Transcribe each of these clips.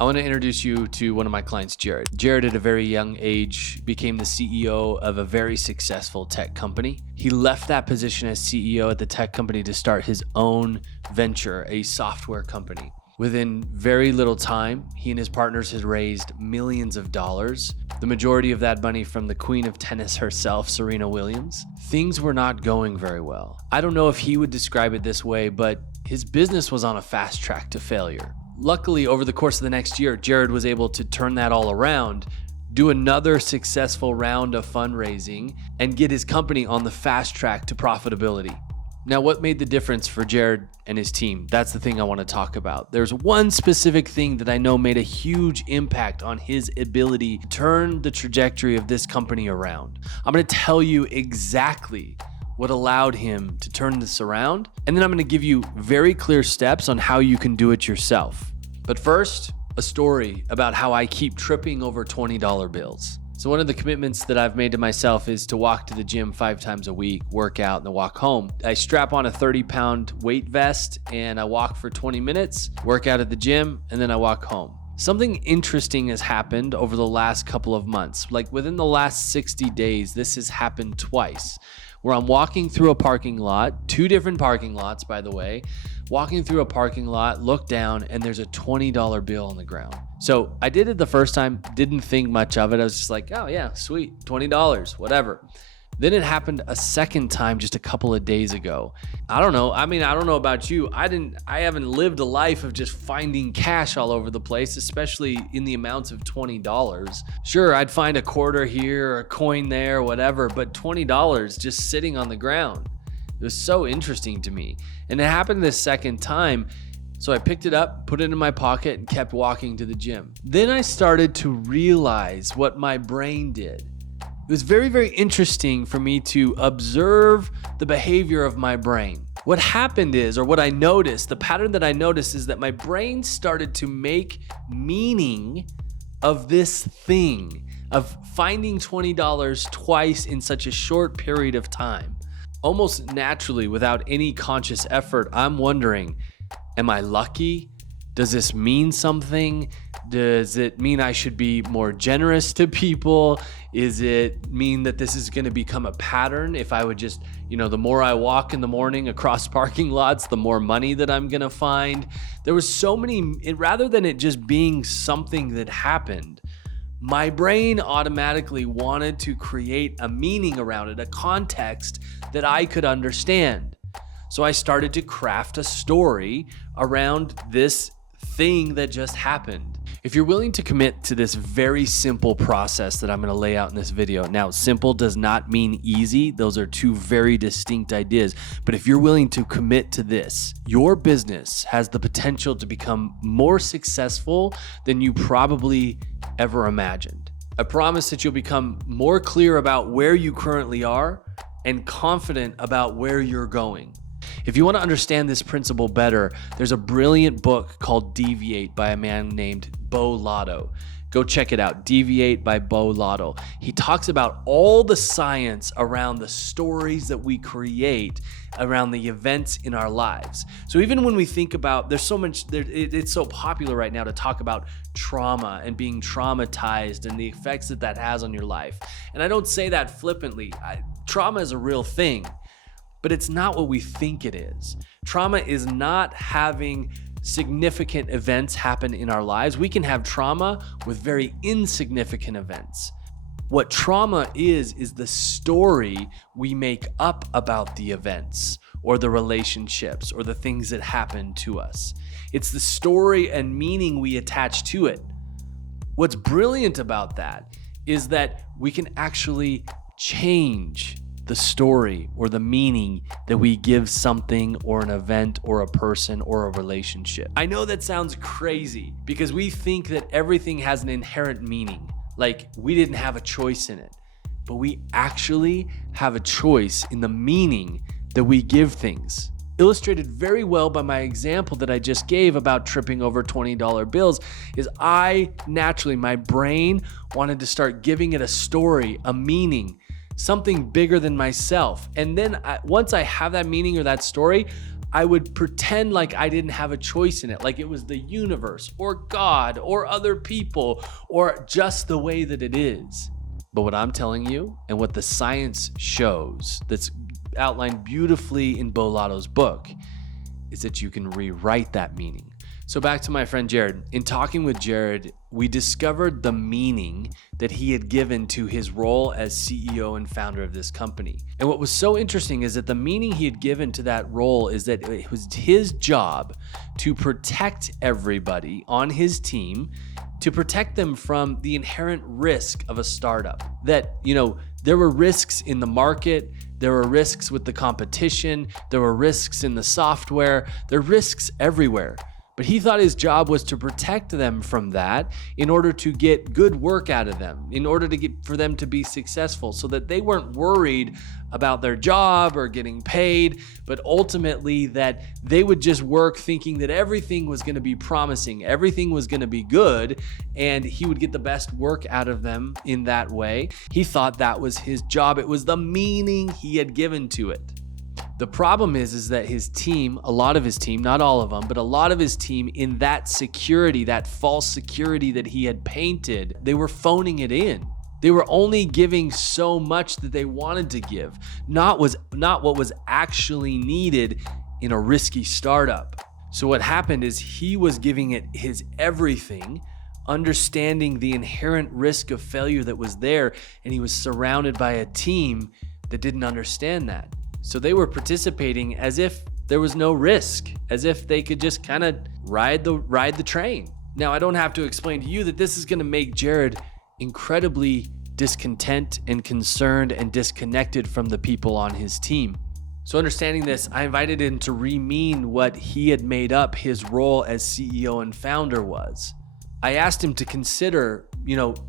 I want to introduce you to one of my clients, Jared. Jared, at a very young age, became the CEO of a very successful tech company. He left that position as CEO at the tech company to start his own venture, a software company. Within very little time, he and his partners had raised millions of dollars, the majority of that money from the queen of tennis herself, Serena Williams. Things were not going very well. I don't know if he would describe it this way, but his business was on a fast track to failure. Luckily, over the course of the next year, Jared was able to turn that all around, do another successful round of fundraising, and get his company on the fast track to profitability. Now, what made the difference for Jared and his team? That's the thing I want to talk about. There's one specific thing that I know made a huge impact on his ability to turn the trajectory of this company around. I'm going to tell you exactly what allowed him to turn this around, and then I'm going to give you very clear steps on how you can do it yourself. But first, a story about how I keep tripping over $20 bills. So one of the commitments that I've made to myself is to walk to the gym 5 times a week, work out, and then walk home. I strap on a 30-pound weight vest and I walk for 20 minutes, work out at the gym, and then I walk home. Something interesting has happened over the last couple of months. Like within the last 60 days, this has happened twice, where I'm walking through a parking lot, 2 different parking lots, by the way, walking through a parking lot, look down, and there's a $20 bill on the ground. So I did it the first time, didn't think much of it. I was just like, oh yeah, sweet, $20, whatever. Then it happened a second time just a couple of days ago. I don't know about you. I haven't lived a life of just finding cash all over the place, especially in the amounts of $20. Sure, I'd find a quarter here, a coin there, whatever, but $20 just sitting on the ground. It was so interesting to me. And it happened this second time. So I picked it up, put it in my pocket, and kept walking to the gym. Then I started to realize what my brain did. It was very, very interesting for me to observe the behavior of my brain. What happened is, or what I noticed, the pattern that I noticed is that my brain started to make meaning of this thing, of finding $20 twice in such a short period of time. Almost naturally, without any conscious effort, I'm wondering, am I lucky? Does this mean something? Does it mean I should be more generous to people? Is it mean that this is going to become a pattern? If I would just, the more I walk in the morning across parking lots, the more money that I'm going to find. There was so many, rather than it just being something that happened, my brain automatically wanted to create a meaning around it, a context that I could understand. So I started to craft a story around this thing that just happened. If you're willing to commit to this very simple process that I'm going to lay out in this video. Now, simple does not mean easy. Those are 2 very distinct ideas. But if you're willing to commit to this, your business has the potential to become more successful than you probably ever imagined. I promise that you'll become more clear about where you currently are and confident about where you're going. If you want to understand this principle better, there's a brilliant book called Deviate by a man named Beau Lotto. Go check it out, Deviate by Beau Lotto. He talks about all the science around the stories that we create around the events in our lives. So even when we think about, there's so much, it's so popular right now to talk about trauma and being traumatized and the effects that that has on your life. And I don't say that flippantly. Trauma is a real thing. But it's not what we think it is. Trauma is not having significant events happen in our lives. We can have trauma with very insignificant events. What trauma is the story we make up about the events or the relationships or the things that happen to us. It's the story and meaning we attach to it. What's brilliant about that is that we can actually change the story or the meaning that we give something or an event or a person or a relationship. I know that sounds crazy because we think that everything has an inherent meaning, like we didn't have a choice in it, but we actually have a choice in the meaning that we give things. Illustrated very well by my example that I just gave about tripping over $20 bills is my brain wanted to start giving it a story, a meaning, something bigger than myself. And then once I have that meaning or that story, I would pretend like I didn't have a choice in it, like it was the universe or God or other people or just the way that it is. But what I'm telling you and what the science shows that's outlined beautifully in Beau Lotto's book is that you can rewrite that meaning. So back to my friend Jared. In talking with Jared, we discovered the meaning that he had given to his role as CEO and founder of this company. And what was so interesting is that the meaning he had given to that role is that it was his job to protect everybody on his team, to protect them from the inherent risk of a startup. That, there were risks in the market, there were risks with the competition, there were risks in the software, there are risks everywhere. But he thought his job was to protect them from that in order to get good work out of them, in order for them to be successful so that they weren't worried about their job or getting paid, but ultimately that they would just work thinking that everything was going to be promising, everything was going to be good, and he would get the best work out of them in that way. He thought that was his job. It was the meaning he had given to it. The problem is that his team, a lot of his team, not all of them, but a lot of his team in that security, that false security that he had painted, they were phoning it in. They were only giving so much that they wanted to give, not what was actually needed in a risky startup. So what happened is he was giving it his everything, understanding the inherent risk of failure that was there, and he was surrounded by a team that didn't understand that. So they were participating as if there was no risk, as if they could just kind of ride the train. Now, I don't have to explain to you that this is going to make Jared incredibly discontent and concerned and disconnected from the people on his team. So understanding this, I invited him to re-mean what he had made up his role as CEO and founder was. I asked him to consider,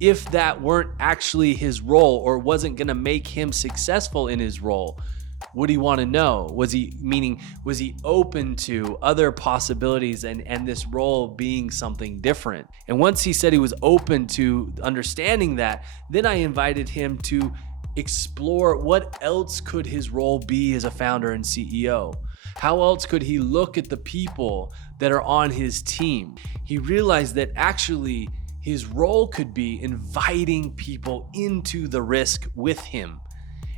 if that weren't actually his role or wasn't going to make him successful in his role, would he want to know? Was he open to other possibilities and this role being something different? And once he said he was open to understanding that, then I invited him to explore what else could his role be as a founder and CEO. How else could he look at the people that are on his team? He realized that actually his role could be inviting people into the risk with him.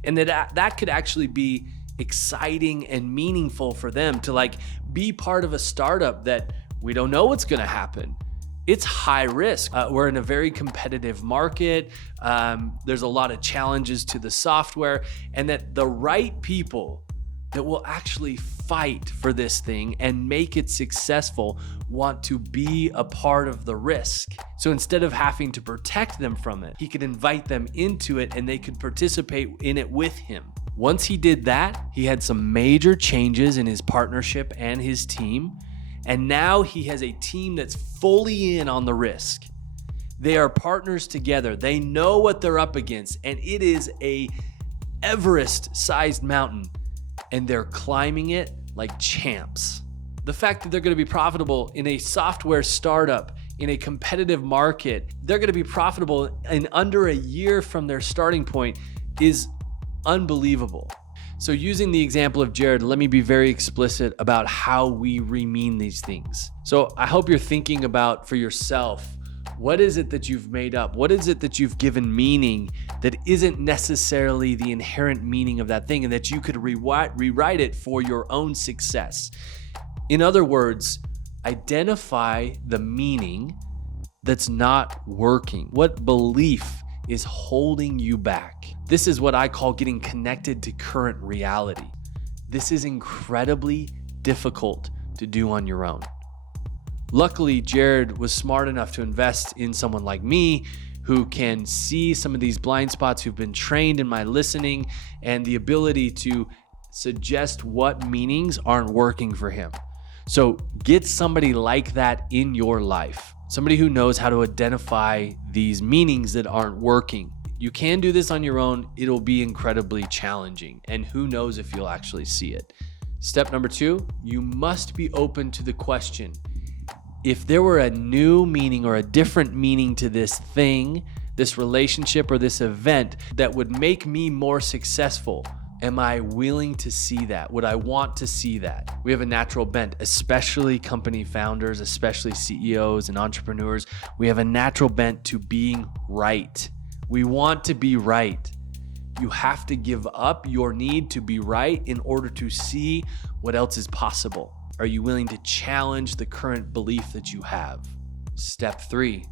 And that could actually be exciting and meaningful for them to be part of a startup that we don't know what's going to happen. It's high risk. We're in a very competitive market. There's a lot of challenges to the software, and that the right people that will actually fight for this thing and make it successful want to be a part of the risk. So instead of having to protect them from it, he could invite them into it and they could participate in it with him. Once he did that, he had some major changes in his partnership and his team. And now he has a team that's fully in on the risk. They are partners together. They know what they're up against, and it is a Everest-sized mountain. And they're climbing it like champs. The fact that they're going to be profitable in a software startup, in a competitive market, they're going to be profitable in under a year from their starting point is unbelievable. So using the example of Jared, let me be very explicit about how we re-mean these things. So I hope you're thinking about for yourself, what is it that you've made up? What is it that you've given meaning that isn't necessarily the inherent meaning of that thing, and that you could rewrite it for your own success? In other words, identify the meaning that's not working. What belief is holding you back? This is what I call getting connected to current reality. This is incredibly difficult to do on your own. Luckily, Jared was smart enough to invest in someone like me who can see some of these blind spots, who've been trained in my listening and the ability to suggest what meanings aren't working for him. So get somebody like that in your life, somebody who knows how to identify these meanings that aren't working. You can do this on your own. It'll be incredibly challenging, and who knows if you'll actually see it. Step number 2, you must be open to the question, if there were a new meaning or a different meaning to this thing, this relationship or this event that would make me more successful, Am I willing to see that? Would I want to see that? We have a natural bent, especially company founders, especially CEOs and entrepreneurs. We have a natural bent to being right. We want to be right. You have to give up your need to be right in order to see what else is possible. Are you willing to challenge the current belief that you have? Step 3,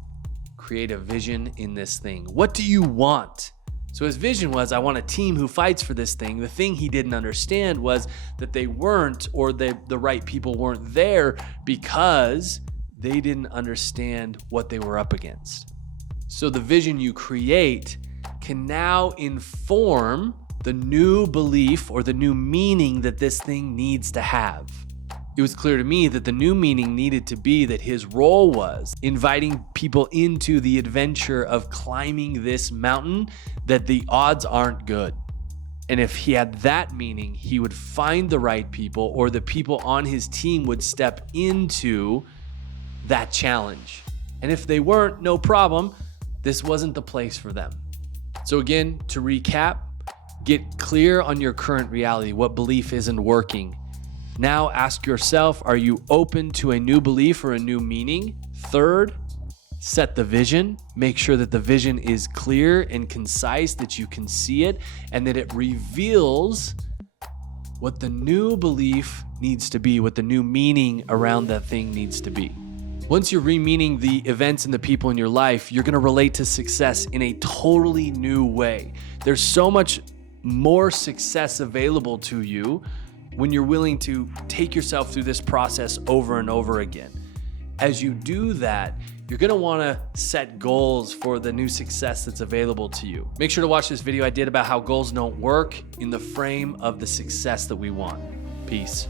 create a vision in this thing. What do you want? So his vision was, I want a team who fights for this thing. The thing he didn't understand was that they weren't, or the right people weren't there because they didn't understand what they were up against. So the vision you create can now inform the new belief or the new meaning that this thing needs to have. It was clear to me that the new meaning needed to be that his role was inviting people into the adventure of climbing this mountain, that the odds aren't good. And if he had that meaning, he would find the right people, or the people on his team would step into that challenge. And if they weren't, no problem. This wasn't the place for them. So again, to recap, get clear on your current reality, what belief isn't working. Now ask yourself, are you open to a new belief or a new meaning? Third, set the vision. Make sure that the vision is clear and concise, that you can see it, and that it reveals what the new belief needs to be, what the new meaning around that thing needs to be. Once you're re-meaning the events and the people in your life, you're gonna relate to success in a totally new way. There's so much more success available to you when you're willing to take yourself through this process over and over again. As you do that, you're gonna wanna set goals for the new success that's available to you. Make sure to watch this video I did about how goals don't work in the frame of the success that we want. Peace.